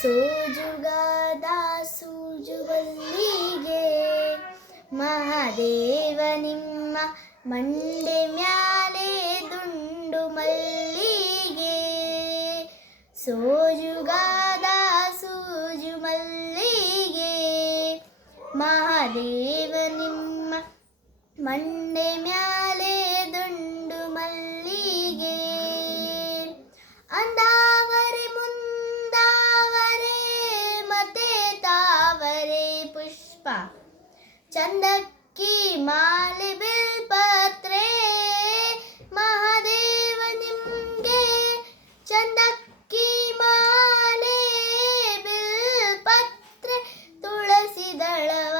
ಸೋಜುಗಾದ ಸೂಜುವಲ್ಲಿಗೆ ಮಹಾದೇವ ನಿಮ್ಮ ಮಂಡೆ ಮ್ಯಾಲೆ ದುಂಡು ಮಲ್ಲಿಗೆ. ಸೋಜುಗಾದ ಸೂಜು ಮಲ್ಲಿಗೆ ಮಹಾದೇವ ನಿಮ್ಮ ಮಂಡೆ ಮ್ಯಾಲೆ ದುಂಡು ಮಲ್ಲಿಗೆ. ಅಂದಾವರೆ ಮುಂದಾವರೆ ಮತ್ತೆ ತಾವರೆ ಪುಷ್ಪ ಚಂದಕ್ಕಿ ಮಾಲೆ ಬಿಲ್ಪತ್ರೆ ಮಹಾದೇವ ನಿಮ್ಗೆ ಚಂದಕ್ಕಿ ಮಾಲೆ ಬಿಲ್ಪತ್ರೆ ತುಳಸಿ ದಳವ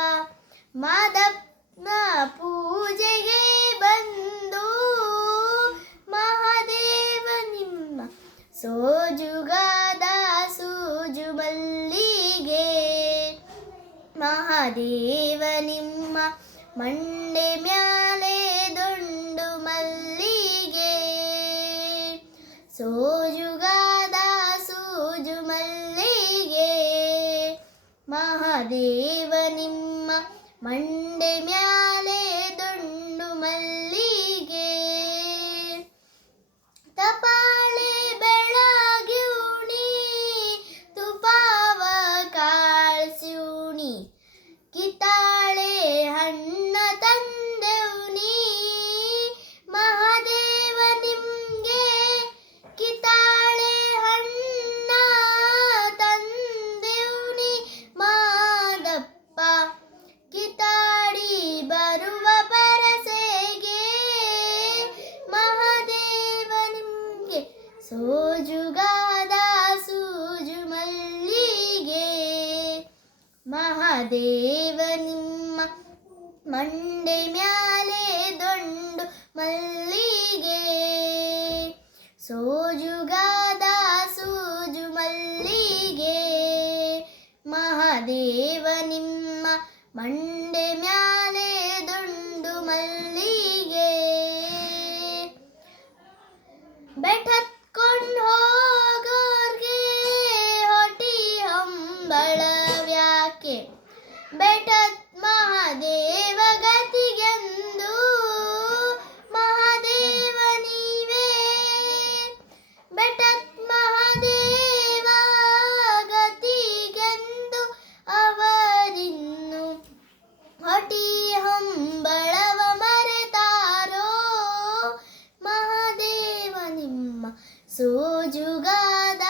ಮಾದಪ್ಪನ ಪೂಜೆಗೆ ಬಂದು ಮಹಾದೇವ ನಿಮ್ಮ ಸೋಜುಗಾದ ಸೂಜು ಮಲ್ಲಿಗೆ ಮಹಾದೇವ ನಿಮ್ಮ ಮಂಡೆ ಮ್ಯಾಲೆ ದುಂಡು ಮಲ್ಲಿಗೆ. ಸೋಜುಗಾದ ಸೂಜು ಮಲ್ಲಿಗೆ ಮಹಾದೇವ ನಿಮ್ಮ ಮಂಡೆ ಮ್ಯಾಲೆ ದುಂಡು ಮಲ್ಲಿಗೆ. ತಪಾಳೆ ಬೆಳಗ್ಯೂಣಿ ತುಪಾವ ಕಾಳ್ಸ್ಯೂಣಿ ಕಿತಾಳೆ ಹಣ್ಣ ತಂದೆವ್ನಿ ಮಹಾದೇವ ನಿಮ್ಗೆ ಕಿತಾಳೆ ಹಣ್ಣ ತಂದೆವ್ನಿ. ಮಾದಪ್ಪ ಕಿತಾಡಿ ಬರುವ ಪರಸೆಗೆ ಮಹಾದೇವ ನಿಮ್ಗೆ ಸೋಜುಗಾದ ಸೂಜು ಮಲ್ಲಿಗೆ ಮಹಾದೇವ ನಿಮ್ಮ ಮಂಡೆ ಮ್ಯಾಲೆ ದುಂಡು ಮಲ್ಲಿಗೆ. ಸೋಜುಗಾದ ಸೂಜು ಮಲ್ಲಿಗೆ ಮಹಾದೇವ ನಿಮ್ಮ ಮಂಡೆ ಮ್ಯಾಲೆ ದುಂಡು ಮಲ್ಲಿಗೆ. ಬೆಟ್ಟತ್ಕೊಂಡು ಹೋಗೋರ್ಗೆ ಹೊಟಿ ಹಂಬಳವ್ಯಾಕೆ ಬೆಟ್ಟತ್ ಮಹಾದೇವ ಗತಿಗೆಂದು ಮಹಾದೇವ ನೀವೇ. ಬೆಟ್ಟತ್ ಮಹಾದೇವ ಗತಿಗೆಂದು ಅವರಿನ್ನು ಹೊಟಿ ಹಂಬಳವ ಮರೆತಾರೋ ಮಹಾದೇವ ನಿಮ್ಮ ಸೋಜುಗಾದ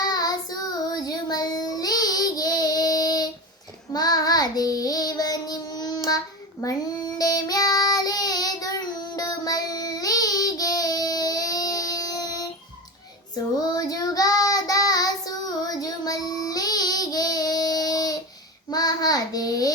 ಸೂಜು ಮಲ್ಲಿಗೆ ಮಹಾದೇವ ನಿಮ್ಮ ಮಂಡೆ ಮ್ಯಾಲೆ ದುಂಡು ಮಲ್ಲಿಗೆ. ಸೋಜುಗಾದ ಸೂಜು ಮಲ್ಲಿಗೆ ಮಹಾದೇವ